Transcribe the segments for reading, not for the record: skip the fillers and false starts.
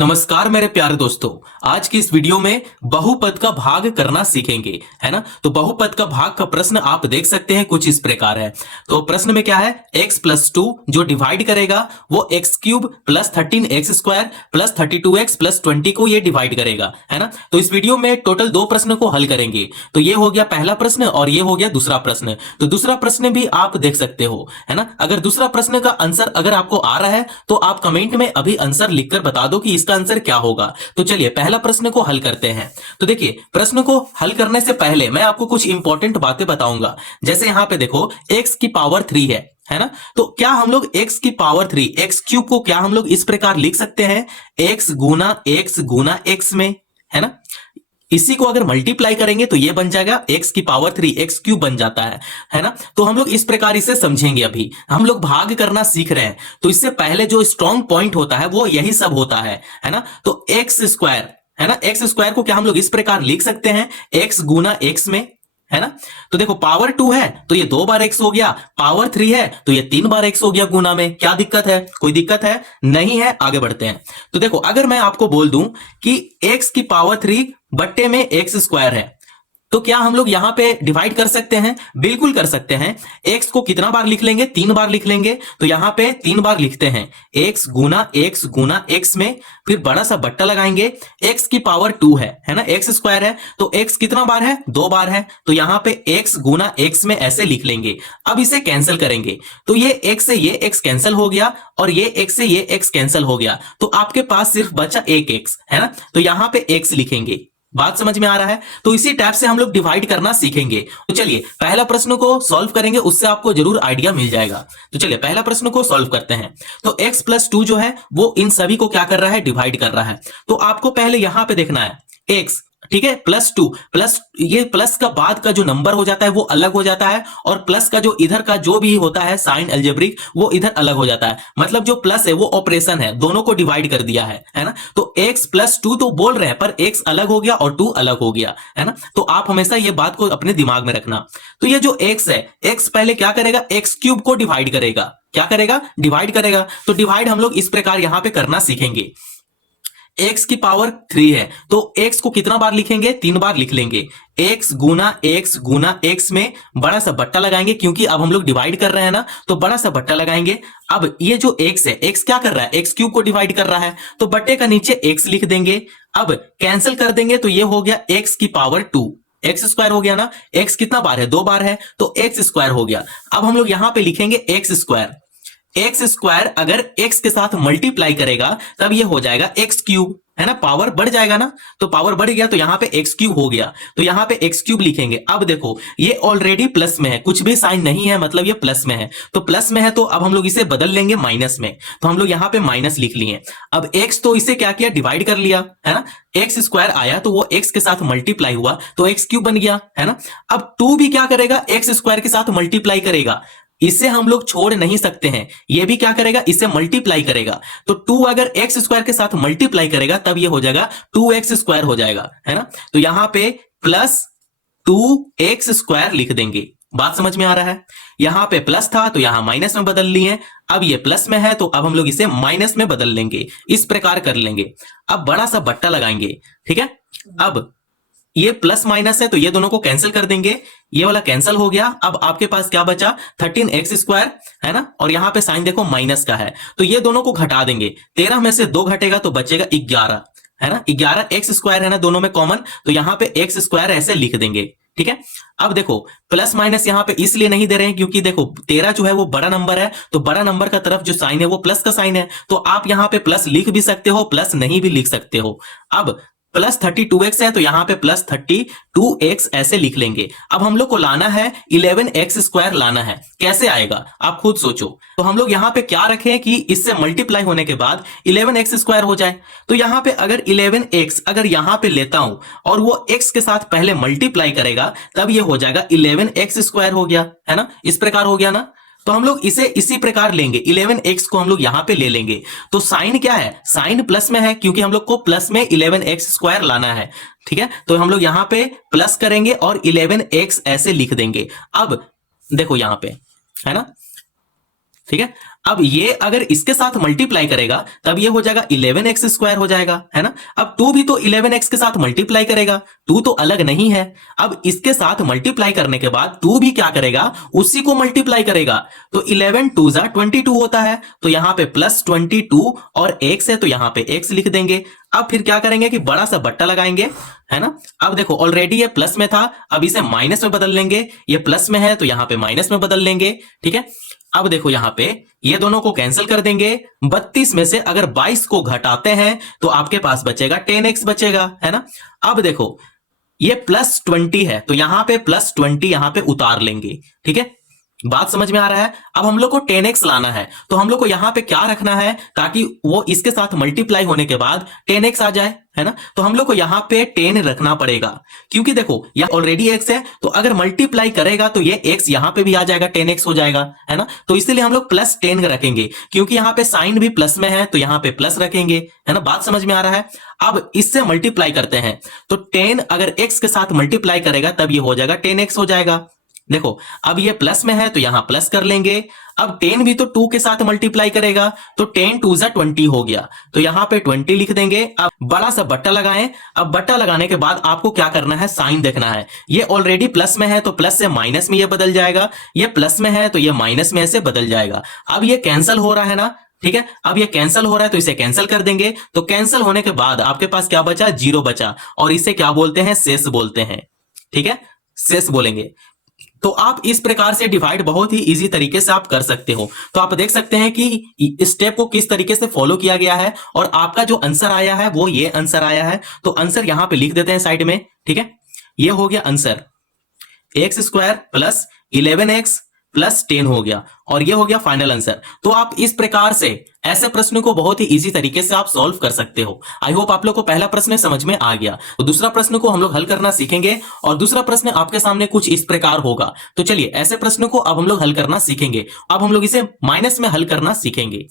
नमस्कार मेरे प्यारे दोस्तों। आज की इस वीडियो में बहुपद का भाग करना सीखेंगे, है ना। तो बहुपद का भाग का प्रश्न आप देख सकते हैं, कुछ इस प्रकार है। तो प्रश्न में क्या है, x+2 जो डिवाइड करेगा वो x³ plus 13x² plus 32x plus 20 को ये डिवाइड करेगा, है ना। तो इस वीडियो में टोटल दो प्रश्न को हल करेंगे। तो ये हो गया पहला प्रश्न और ये हो गया दूसरा प्रश्न। तो दूसरा प्रश्न भी आप देख सकते हो, है ना। अगर दूसरा प्रश्न का आंसर अगर आपको आ रहा है तो आप कमेंट में अभी आंसर लिखकर बता दो कि इसका आंसर क्या होगा। तो चलिए पहला प्रश्न को हल करते हैं। तो देखिए, प्रश्न को हल करने से पहले मैं आपको कुछ इंपॉर्टेंट बातें बताऊंगा। जैसे यहां पे देखो x की पावर 3 है ना। तो क्या हम लोग x की पावर 3 x³ को क्या हम लोग इस प्रकार लिख सकते हैं, x गुना x में, है ना। इसी को अगर मल्टीप्लाई करेंगे तो ये बन जाएगा x की पावर 3 x³ बन जाता है ना। तो हम लोग इस प्रकार इसे समझेंगे। अभी हम लोग भाग करना सीख रहे हैं, तो इससे पहले जो स्ट्रॉन्ग पॉइंट होता है वो यही सब होता है ना। तो x², है ना, x² को क्या हम लोग इस प्रकार लिख सकते हैं, x गुना x में, है ना। तो देखो पावर 2 है तो ये 2 बार x हो गया, पावर 3 है तो ये 3 बार x हो गया गुना में। क्या दिक्कत है, कोई दिक्कत है नहीं है। आगे बढ़ते हैं। तो देखो अगर मैं आपको बोल दूं कि x की पावर 3 बट्टे में x² है, तो क्या हम लोग यहां पे डिवाइड कर सकते हैं? बिल्कुल कर सकते हैं। x को कितना बार लिख लेंगे, 3 बार लिख लेंगे। तो यहां पे 3 बार लिखते हैं, x गुना x में, फिर बड़ा सा बट्टा लगाएंगे। x की पावर 2 है ना, x² है तो x कितना बार है, 2 बार है। तो यहां पे x गुना x में ऐसे लिख लेंगे। अब इसे कैंसिल करेंगे तो ये x से ये x कैंसिल हो गया और ये x से ये x कैंसिल हो गया। तो आपके पास सिर्फ बचा एक x, है ना। तो यहां पे x लिखेंगे। बात समझ में आ रहा है? तो इसी टाइप से हम लोग डिवाइड करना सीखेंगे। तो चलिए पहला प्रश्न को सॉल्व करेंगे, उससे आपको जरूर आइडिया मिल जाएगा। तो चलिए पहला प्रश्न को सॉल्व करते हैं। तो x+2 जो है वो इन सभी को क्या कर रहा है, डिवाइड कर रहा है। तो आपको पहले यहां पे देखना है x, ठीक है, +2 प्लस, ये प्लस का बाद का जो नंबर हो जाता है वो अलग हो जाता है, और प्लस का जो इधर का जो भी होता है साइन अलजेब्रिक वो इधर अलग हो जाता है। मतलब जो प्लस है वो ऑपरेशन है, दोनों को डिवाइड कर दिया है ना। तो x+2 तो बोल रहे हैं पर x अलग हो गया और 2 अलग हो गया, है ना। तो आप हमेशा ये बात को अपने दिमाग में रखना। तो ये जो x है, x पहले क्या करेगा, x³ को डिवाइड करेगा। क्या करेगा, डिवाइड करेगा। तो डिवाइड हम लोग इस प्रकार यहां पे करना सीखेंगे। x की पावर 3 है तो x को कितना बार लिखेंगे, 3 बार लिख लेंगे। x गुना x में बड़ा सा बट्टा लगाएंगे, क्योंकि अब हम लोग डिवाइड कर रहे हैं ना, तो बड़ा सा बट्टा लगाएंगे। अब ये जो x है, x क्या कर रहा है, x³ को डिवाइड कर रहा है, तो बट्टे का नीचे x लिख देंगे। अब कैंसिल कर देंगे तो ये हो गया x की पावर 2, x² हो गया ना। x कितना बार है, 2 बार है तो x² हो गया। अब हम लोग यहां पे लिखेंगे x²। x² अगर x के साथ मल्टीप्लाई करेगा तब ये हो जाएगा x³, है ना। पावर बढ़ जाएगा ना, तो पावर बढ़ गया तो यहां पे x³ हो गया। तो यहां पे x³ लिखेंगे। अब देखो ये ऑलरेडी प्लस में है, कुछ भी साइन नहीं है, मतलब ये प्लस में है। तो प्लस में है तो अब हम लोग इसे बदल लेंगे माइनस में। तो हम लोग यहां पे माइनस लिख लिए। अब x तो इसे क्या किया, डिवाइड कर लिया, है ना। x² आया तो वो x के साथ मल्टीप्लाई हुआ तो x³ बन गया, है ना। अब 2 भी क्या करेगा, x² के साथ मल्टीप्लाई करेगा। इसे हम लोग छोड़ नहीं सकते हैं, ये भी क्या करेगा, इसे मल्टीप्लाई करेगा। तो 2 अगर x² के साथ मल्टीप्लाई करेगा तब ये हो जाएगा 2x² हो जाएगा, है ना। तो यहां पे प्लस 2x² लिख देंगे। बात समझ में आ रहा है? यहां पे प्लस था तो यहां माइनस में बदल लिए। अब ये प्लस में है तो अब हम लोग इसे माइनस में बदल लेंगे, इस प्रकार कर लेंगे। अब बड़ा सा बट्टा लगाएंगे, ठीक है। अब ये प्लस माइनस है तो ये दोनों को कैंसिल कर देंगे, ये वाला कैंसिल हो गया। अब आपके पास क्या बचा, 13x², है ना। और यहां पे साइन देखो माइनस का है तो ये दोनों को घटा देंगे। 13 में से 2 घटेगा तो बचेगा 11, है ना। 11x² है ना, दोनों में कॉमन, तो यहां पे x² ऐसे लिख देंगे, ठीक है। अब देखो प्लस माइनस यहां पे इसलिए नहीं दे रहे हैं क्योंकि देखो 13 जो है वो बड़ा नंबर है, तो बड़ा नंबर का तरफ जो साइन है वो प्लस का साइन है। तो आप यहां पे प्लस लिख भी सकते हो, प्लस नहीं भी लिख सकते हो। अब प्लस 32x है तो यहां पे प्लस 32x ऐसे लिख लेंगे। अब हम लोग को लाना है 11x² लाना है, कैसे आएगा आप खुद सोचो। तो हम लोग यहां पे क्या रखें कि इससे मल्टीप्लाई होने के बाद 11x² हो जाए। तो यहां पे अगर 11x अगर यहां पे लेता हूं और वो x के साथ पहले मल्टीप्लाई करेगा तब ये हो जाएगा 11x² हो गया, है ना। इस प्रकार हो गया ना। तो हम लोग इसे इसी प्रकार लेंगे, 11x को हम लोग यहां पे ले लेंगे। तो साइन क्या है, साइन प्लस में है क्योंकि हम लोग को प्लस में 11x² लाना है, ठीक है। तो हम लोग यहां पे प्लस करेंगे और 11x ऐसे लिख देंगे। अब देखो यहां पे, है ना, ठीक है। अब ये अगर इसके साथ मल्टीप्लाई करेगा तब ये हो जाएगा 11x स्क्वायर हो जाएगा, है ना। अब 2 भी तो 11x के साथ मल्टीप्लाई करेगा, 2 तो अलग नहीं है। अब इसके साथ मल्टीप्लाई करने के बाद 2 भी क्या करेगा, उसी को मल्टीप्लाई करेगा, तो 11 2 जा 22 होता है। तो यहां पे प्लस 22 और x है तो यहां पे x लिख देंगे। अब फिर क्या करेंगे कि बड़ा सा बट्टा लगाएंगे, है ना। अब देखो ऑलरेडी ये प्लस में था, अब इसे माइनस में बदल लेंगे, ये प्लस में है तो यहां पे माइनस में बदल लेंगे, ठीक है। अब देखो यहां पे ये दोनों को कैंसिल कर देंगे। 32 में से अगर 22 को घटाते हैं तो आपके पास बचेगा 10x बचेगा, है ना। अब देखो ये प्लस 20 है तो यहां पे प्लस 20 यहां पे उतार लेंगे, ठीक है। बात समझ में आ रहा है। अब हम लोग को 10x लाना है तो हम लोग को यहां पे क्या रखना है ताकि वो इसके साथ मल्टीप्लाई होने के बाद 10x आ जाए, है ना। तो हम लोग को यहां पे 10 रखना पड़ेगा, क्योंकि देखो यहां ऑलरेडी x है तो अगर मल्टीप्लाई करेगा तो ये x यहां पे भी आ जाएगा, 10x हो जाएगा, है ना। तो इसीलिए हम लोग प्लस 10 रखेंगे, क्योंकि यहां पे साइन भी प्लस में है तो यहां पे प्लस रखेंगे, है ना। बात समझ में आ रहा है। अब इससे मल्टीप्लाई करते हैं तो 10 अगर x के साथ मल्टीप्लाई करेगा तब ये हो जाएगा 10x हो जाएगा। देखो अब ये प्लस में है तो यहां प्लस कर लेंगे। अब 10 भी तो 2 के साथ मल्टीप्लाई करेगा तो 10 2 जा 20 हो गया, तो यहां पे 20 लिख देंगे। अब बड़ा सा बट्टा लगाएं। अब बट्टा लगाने के बाद आपको क्या करना है, साइन देखना है। ये ऑलरेडी प्लस में है तो प्लस से माइनस में ये बदल जाएगा, ये प्लस में है तो ये माइनस में ऐसे बदल जाएगा। अब ये कैंसिल हो रहा है ना, ठीक है। अब ये कैंसिल हो रहा है तो इसे कैंसिल कर देंगे। तो कैंसिल होने के बाद आपके पास क्या बचा, 0 बचा, और इसे क्या बोलते हैं, शेष बोलते हैं, ठीक है, शेष बोलेंगे। तो आप इस प्रकार से डिवाइड बहुत ही इजी तरीके से आप कर सकते हो। तो आप देख सकते हैं कि स्टेप को किस तरीके से फॉलो किया गया है, और आपका जो आंसर आया है वो ये आंसर आया है। तो आंसर यहां पे लिख देते हैं साइड में, ठीक है। ये हो गया answer, x square plus 11x plus 10 हो गया, और ये हो गया फाइनल आंसर। तो आप इस प्रकार से ऐसे प्रश्न को बहुत ही इजी तरीके से आप सॉल्व कर सकते हो। आई होप आप लोग को पहला प्रश्न समझ में आ गया। तो दूसरा प्रश्न को हम लोग हल करना सीखेंगे, और दूसरा प्रश्न आपके सामने कुछ इस प्रकार होगा। तो चलिए ऐसे प्रश्न को अब हम लोग हल करना सीखेंगे। अब हम लोग इसे माइनस में हल करना सीखेंगे।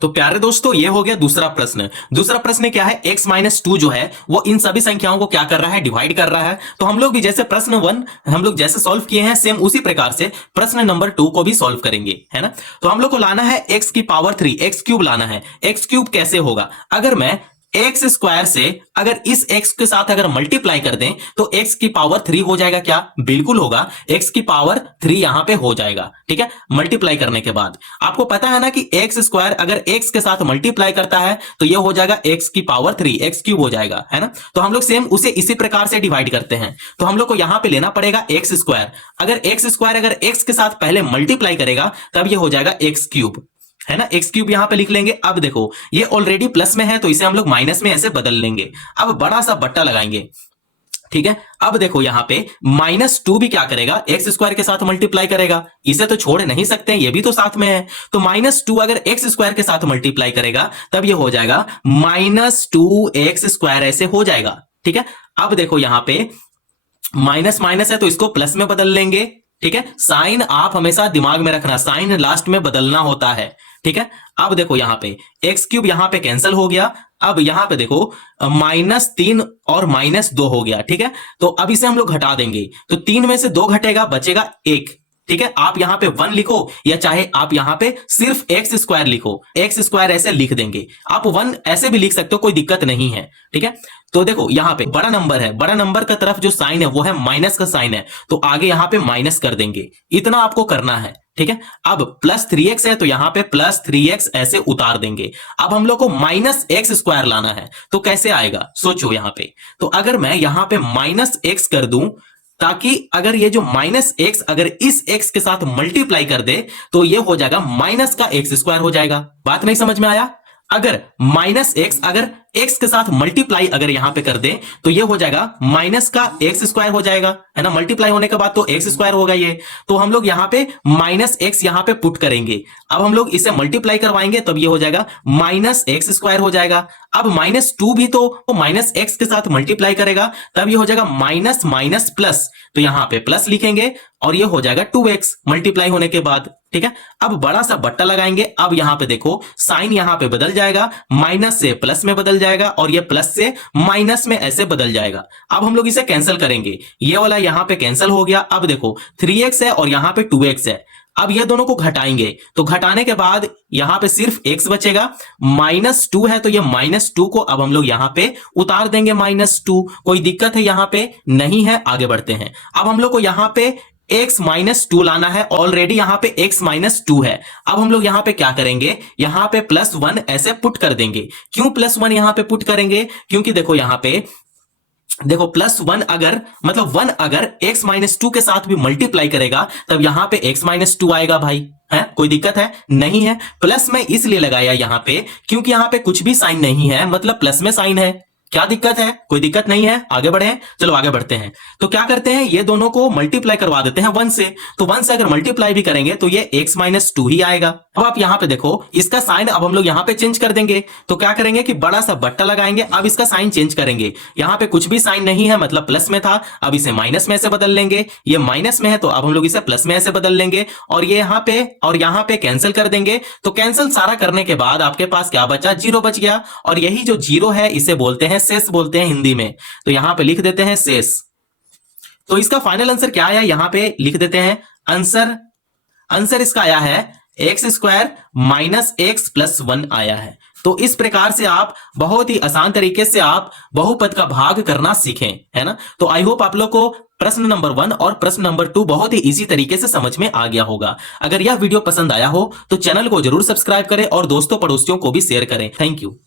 तो प्यारे दोस्तों ये हो गया दूसरा प्रश्न। दूसरा प्रश्न क्या है, x माइनस 2 जो है वो इन सभी संख्याओं को क्या कर रहा है, डिवाइड कर रहा है। तो हम लोग भी जैसे प्रश्न 1 हम लोग जैसे सॉल्व किए हैं सेम उसी प्रकार से प्रश्न नंबर 2 को भी सॉल्व करेंगे, है ना। तो हम लोग को लाना है x की पावर 3, x क्यूब लाना है। x क्यूब कैसे होगा, अगर मैं एक्स स्क्वायर से अगर इस x के साथ अगर मल्टीप्लाई कर दें तो x की पावर 3 हो जाएगा क्या, बिल्कुल होगा, x की पावर 3 यहां पे हो जाएगा, ठीक है। मल्टीप्लाई करने के बाद आपको पता है ना कि x स्क्वायर अगर x के साथ मल्टीप्लाई करता है तो ये हो जाएगा x की पावर 3, x क्यूब हो जाएगा, है ना। तो हम लोग सेम उसे इसी प्रकार से डिवाइड करते हैं। तो हम लोग को यहां पे लेना पड़ेगा एक्स स्क्वायर। अगर एक्स स्क्वायर अगर x के साथ पहले मल्टीप्लाई करेगा तब ये हो जाएगा x क्यूब, है ना। एक्स क्यूब यहां पे लिख लेंगे। अब देखो ये ऑलरेडी प्लस में है तो इसे हम लोग माइनस में ऐसे बदल लेंगे। अब बड़ा सा बट्टा लगाएंगे, ठीक है। अब देखो यहां पे -2 भी क्या करेगा, एक्स स्क्वायर के साथ मल्टीप्लाई करेगा, इसे तो छोड़ नहीं सकते, ये भी तो साथ में है। तो -2 अगर एक्स स्क्वायर के साथ मल्टीप्लाई करेगा तब ये हो जाएगा -2x स्क्वायर ऐसे हो जाएगा, ठीक है। अब देखो यहां पे माइनस माइनस है तो इसको प्लस में बदल लेंगे, ठीक है। साइन आप हमेशा दिमाग में रखना, साइन लास्ट में बदलना होता है, ठीक है। अब देखो यहां पे एक्स क्यूब यहां पे कैंसिल हो गया। अब यहां पे देखो -3 और -2 हो गया, ठीक है। तो अब इसे हम लोग घटा देंगे तो 3 में से 2 घटेगा, बचेगा 1, ठीक है। आप यहां पे 1 लिखो या चाहे आप यहां पे सिर्फ एक्स स्क्वायर लिखो, एक्स स्क्वायर ऐसे लिख देंगे। आप 1 ऐसे भी लिख सकते हो, कोई दिक्कत नहीं है, ठीक है। तो देखो यहां पे बड़ा नंबर है, बड़ा नंबर का तरफ जो साइन है वो है माइनस का साइन है, तो आगे यहां पे माइनस कर देंगे, इतना आपको करना है, ठीक है। अब +3x है तो यहां पे +3x ऐसे उतार देंगे। अब हम लोग को -x स्क्वायर लाना है, तो कैसे आएगा सोचो यहां पे। तो अगर मैं यहां पे -x कर दूं ताकि अगर ये जो -x अगर इस x के साथ मल्टीप्लाई कर दे तो ये हो जाएगा माइनस का x स्क्वायर हो जाएगा। बात नहीं समझ में आया। अगर -x अगर x के साथ मल्टीप्लाई अगर यहां पे कर दें तो ये हो जाएगा माइनस का x स्क्वायर हो जाएगा, है ना। मल्टीप्लाई होने के बाद तो x स्क्वायर होगा ये, तो हम लोग यहां पे -x यहां पे पुट करेंगे। अब हम लोग इसे मल्टीप्लाई करवाएंगे तब ये हो जाएगा -x स्क्वायर हो जाएगा। अब -2 भी तो -x के साथ मल्टीप्लाई करेगा तब ये हो जाएगा माइनस माइनस प्लस, तो यहां पे प्लस लिखेंगे और ये हो जाएगा 2x मल्टीप्लाई होने के बाद, ठीक है। अब बड़ा सा बट्टा लगाएंगे। अब यहां पे देखो साइन यहां पे बदल जाएगा, माइनस से प्लस में बदल जाएगा और ये प्लस से माइनस में ऐसे बदल जाएगा। अब हम लोग इसे कैंसिल करेंगे, ये वाला यहां पे कैंसिल हो गया। अब देखो 3x है और यहां पे 2x है। अब ये दोनों को घटाएंगे, तो घटाने के बाद यहां पे सिर्फ x बचेगा, -2 है तो ये -2 को अब हम लोग यहां पे उतार देंगे -2। कोई दिक्कत है यहां पे? नहीं है। आगे बढ़ते हैं। अब हम लोग को यहां पे x -2 लाना है। ऑलरेडी यहां पे x -2 है। अब हम लोग यहां पे क्या करेंगे, यहां पे +1 ऐसे पुट कर देंगे। क्यों +1 यहां पे पुट करेंगे? क्योंकि देखो यहां पे देखो +1 अगर मतलब 1 अगर x -2 के साथ भी मल्टीप्लाई करेगा तब यहां पे x -2 आएगा भाई। है कोई दिक्कत है? नहीं है। प्लस में इसलिए लगाया यहां पे क्योंकि यहां पे कुछ भी साइन नहीं है, मतलब प्लस में साइन है। क्या दिक्कत है? कोई दिक्कत नहीं है। आगे बढ़े, चलो आगे बढ़ते हैं। तो क्या करते हैं, ये दोनों को मल्टीप्लाई करवा देते हैं 1 से। तो 1 से अगर मल्टीप्लाई भी करेंगे तो ये x -2 ही आएगा। अब आप यहां पे देखो, इसका साइन अब हम लोग यहां पे चेंज कर देंगे। तो क्या करेंगे कि बड़ा सा बट्टा लगाएंगे। अब इसका साइन चेंज करेंगे। यहां पे कुछ भी साइन नहीं है, मतलब प्लस में था, अब इसे माइनस में से बदल लेंगे। ये माइनस में है तो अब हम लोग इसे प्लस में ऐसे बदल लेंगे, और ये यहां पे और यहां पे कैंसिल कर देंगे। तो कैंसिल सारा करने के बाद आपके पास क्या बचा? 0 बच गया। और यही जो 0 है इसे बोलते हैं शेष, बोलते हैं हिंदी में। तो यहां पे लिख देते हैं शेष। तो इसका फाइनल आंसर क्या आया, यहां पे लिख देते हैं। आंसर इसका आया है x² - x + 1 आया है। तो इस प्रकार से आप बहुत ही आसान तरीके से आप बहुपद का भाग करना सीखें, है ना। तो आई होप आप लोग को प्रश्न नंबर 1 और प्रश्न नंबर 2 बहुत ही इजी तरीके से समझ में आ गया होगा। अगर यह वीडियो पसंद आया हो तो चैनल को जरूर सब्सक्राइब करें और दोस्तों पड़ोसियों को भी शेयर करें। Thank you.